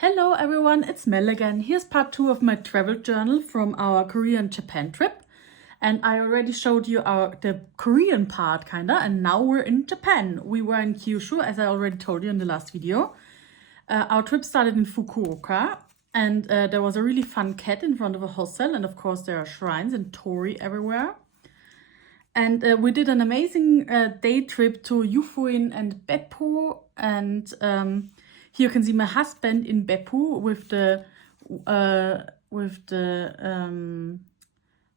Hello everyone, it's Mel again. Here's part 2 of my travel journal from our Korea and Japan trip. And I already showed you the Korean part kinda, and now we're in Japan. We were in Kyushu, as I already told you in the last video. Our trip started in Fukuoka, and there was a really fun cat in front of a hostel, and of course there are shrines and torii everywhere. And we did an amazing day trip to Yufuin and Beppu, and here you can see my husband in Beppu with the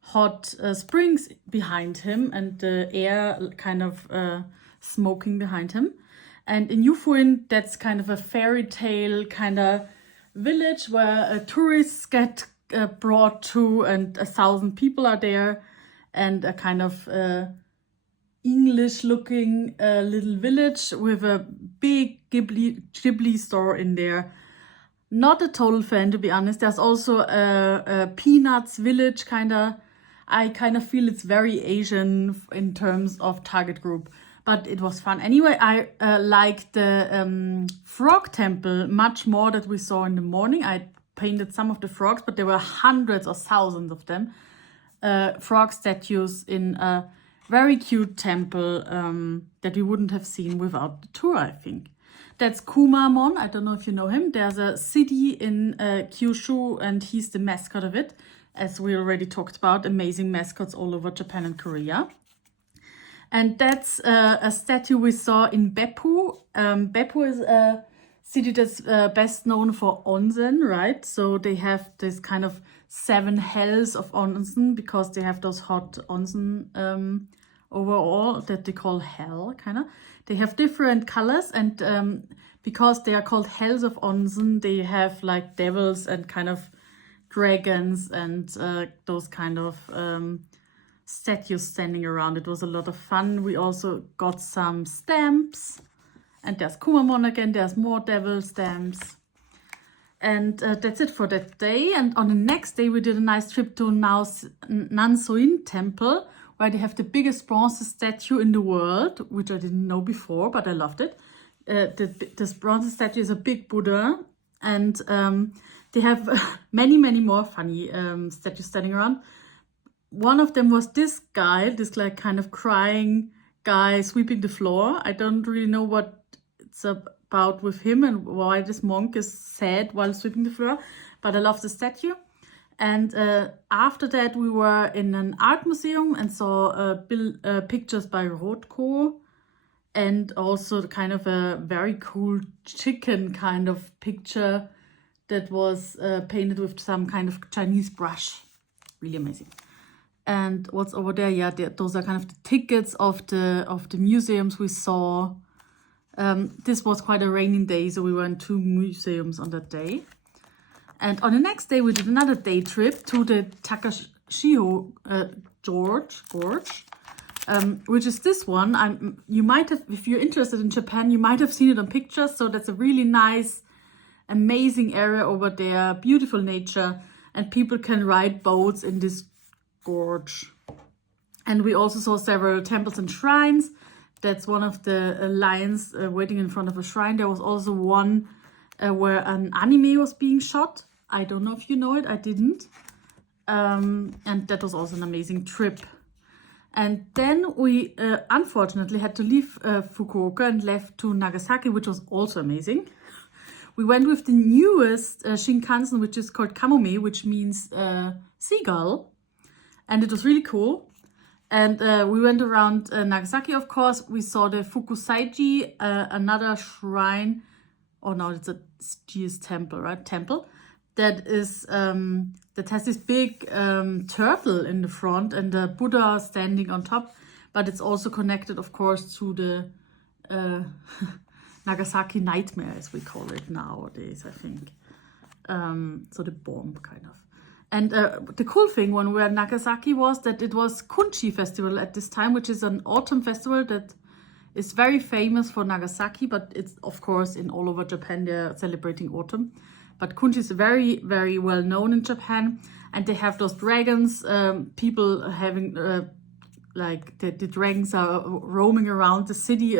hot springs behind him and the air kind of smoking behind him. And in Yufuin, that's kind of a fairy tale kind of village where tourists get brought to, and 1,000 people are there, and a kind of English-looking little village with a big Ghibli store in there. Not a total fan, to be honest. There's also a Peanuts village, kinda. I kind of feel it's very Asian in terms of target group, but it was fun. Anyway, I liked the frog temple much more that we saw in the morning. I painted some of the frogs, but there were hundreds or thousands of them. Frog statues in a very cute temple that we wouldn't have seen without the tour, I think. That's Kumamon. I don't know if you know him. There's a city in Kyushu, and he's the mascot of it. As we already talked about, amazing mascots all over Japan and Korea. And that's a statue we saw in Beppu. Beppu is a city that's best known for onsen, right? So they have this kind of 7 hells of onsen because they have those hot onsen overall that they call hell, kind of. They have different colors, and because they are called hells of onsen, they have like devils and kind of dragons and those kind of statues standing around. It was a lot of fun. We also got some stamps, and there's Kumamon again. There's more devil stamps. And that's it for that day. And on the next day, we did a nice trip to Nansoin Temple, where they have the biggest bronze statue in the world, which I didn't know before, but I loved it. This bronze statue is a big Buddha, and they have many more funny statues standing around. One of them was this guy, this like kind of crying guy sweeping the floor. I don't really know what it's about with him and why this monk is sad while sweeping the floor, but I love the statue. And after that, we were in an art museum and saw pictures by Rothko, and also kind of a very cool chicken kind of picture that was painted with some kind of Chinese brush. Really amazing. And what's over there? Yeah, those are kind of the tickets of the museums we saw. This was quite a rainy day, so we went to 2 museums on that day. And on the next day, we did another day trip to the Takashio Gorge, which is this one. You might have, if you're interested in Japan, you might have seen it on pictures. So that's a really nice, amazing area over there, beautiful nature, and people can ride boats in this gorge. And we also saw several temples and shrines. That's one of the lions waiting in front of a shrine. There was also one where an anime was being shot. I don't know if you know it, I didn't. And that was also an amazing trip. And then we unfortunately had to leave Fukuoka and left to Nagasaki, which was also amazing. We went with the newest Shinkansen, which is called Kamome, which means seagull. And it was really cool. And we went around Nagasaki, of course. We saw the Fukusaiji, another shrine. Oh no, it's a GS temple, right? Temple that is that has this big turtle in the front and the Buddha standing on top. But it's also connected, of course, to the Nagasaki nightmare, as we call it nowadays, I think. So the bomb, kind of. And the cool thing when we were in Nagasaki was that it was Kunchi Festival at this time, which is an autumn festival that is very famous for Nagasaki, but it's, of course, in all over Japan, they're celebrating autumn. But Kunchi is very, very well known in Japan, and they have those dragons, people having, like, the dragons are roaming around the city,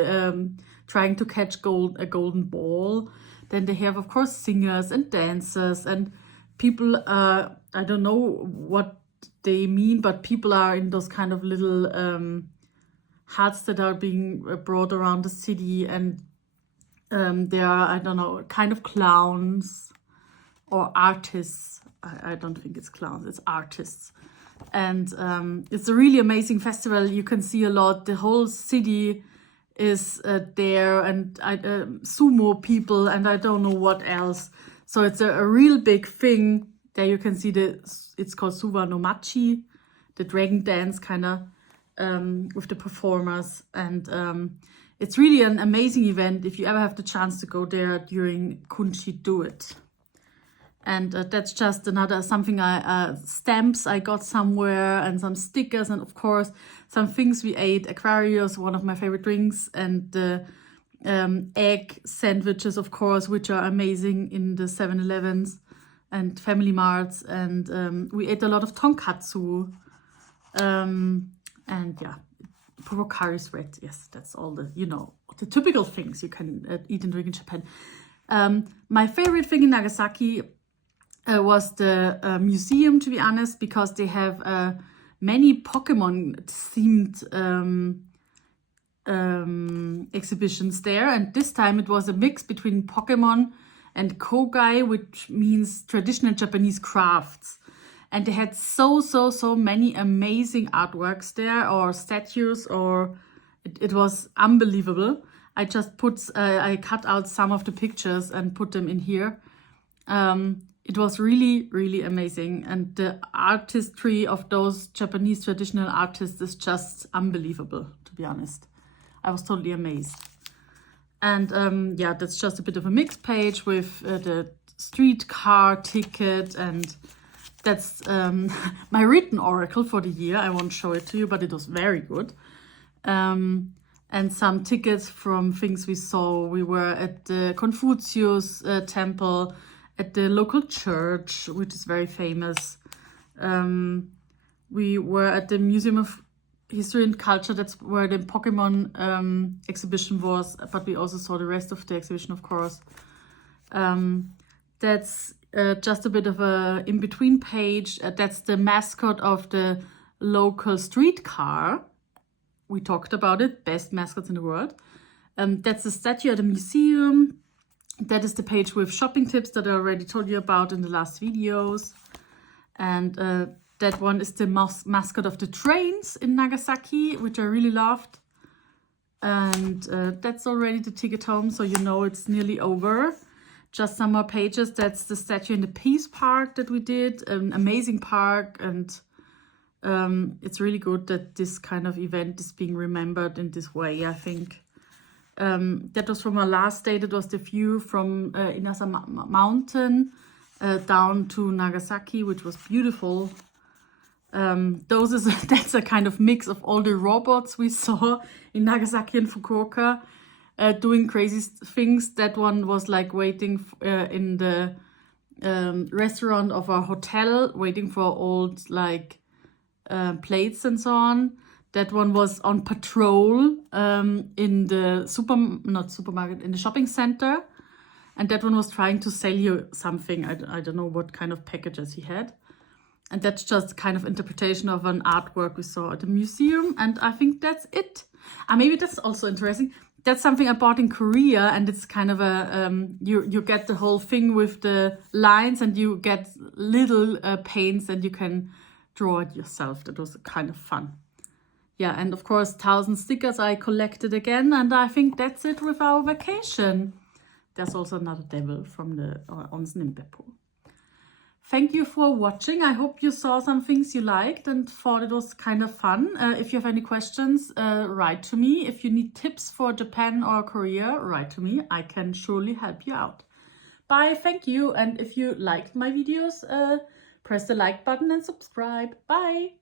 trying to catch a golden ball. Then they have, of course, singers and dancers and people, I don't know what they mean, but people are in those kind of little huts that are being brought around the city, and they are, I don't know, kind of clowns or artists. I don't think it's clowns, it's artists. And it's a really amazing festival. You can see a lot. The whole city is there, and sumo people, and I don't know what else. So it's a real big thing. There you can see it's called Suwa no Machi, the dragon dance kind of with the performers. And it's really an amazing event. If you ever have the chance to go there during Kunchi, do it. And that's just another something stamps I got somewhere, and some stickers, and of course some things we ate. Aquarius, one of my favorite drinks, and the egg sandwiches, of course, which are amazing in the 7-Elevens and Family Marts. And we ate a lot of tonkatsu. And yeah, Purokari sweat. Yes, that's all the, you know, the typical things you can eat and drink in Japan. My favorite thing in Nagasaki was the museum, to be honest, because they have many Pokemon themed exhibitions there. And this time it was a mix between Pokemon and kogai, which means traditional Japanese crafts. And they had so many amazing artworks there, or statues, or it was unbelievable. I just I cut out some of the pictures and put them in here. It was really amazing, and the artistry of those Japanese traditional artists is just unbelievable, to be honest. I was totally amazed. And yeah, that's just a bit of a mixed page with the streetcar ticket, and that's my written oracle for the year. I won't show it to you, but it was very good. And some tickets from things we saw. We were at the Confucius temple, at the local church, which is very famous. We were at the Museum of History and Culture. That's where the Pokemon exhibition was, but we also saw the rest of the exhibition, of course. That's just a bit of a in-between page. That's the mascot of the local streetcar. We talked about it, best mascots in the world. That's the statue at the museum. That is the page with shopping tips that I already told you about in the last videos. And that one is the mascot of the trains in Nagasaki, which I really loved. And that's already the ticket home, so you know it's nearly over. Just some more pages. That's the statue in the Peace Park that we did. An amazing park, and it's really good that this kind of event is being remembered in this way, I think. That was from our last day. That was the view from Inasa Mountain down to Nagasaki, which was beautiful. That's a kind of mix of all the robots we saw in Nagasaki and Fukuoka doing crazy things. That one was like waiting in the restaurant of our hotel, waiting for old like plates and so on. That one was on patrol in the not supermarket, in the shopping center. And that one was trying to sell you something. I don't know what kind of packages he had. And that's just kind of interpretation of an artwork we saw at the museum. And I think that's it. Maybe that's also interesting. That's something I bought in Korea, and it's kind of a, you get the whole thing with the lines, and you get little paints, and you can draw it yourself. That was kind of fun. Yeah, and of course, 1,000 stickers I collected again, and I think that's it with our vacation. There's also another devil from the onsen in Beppo. Thank you for watching. I hope you saw some things you liked and thought it was kind of fun. If you have any questions, write to me. If you need tips for Japan or Korea, write to me. I can surely help you out. Bye, thank you. And if you liked my videos, press the like button and subscribe. Bye.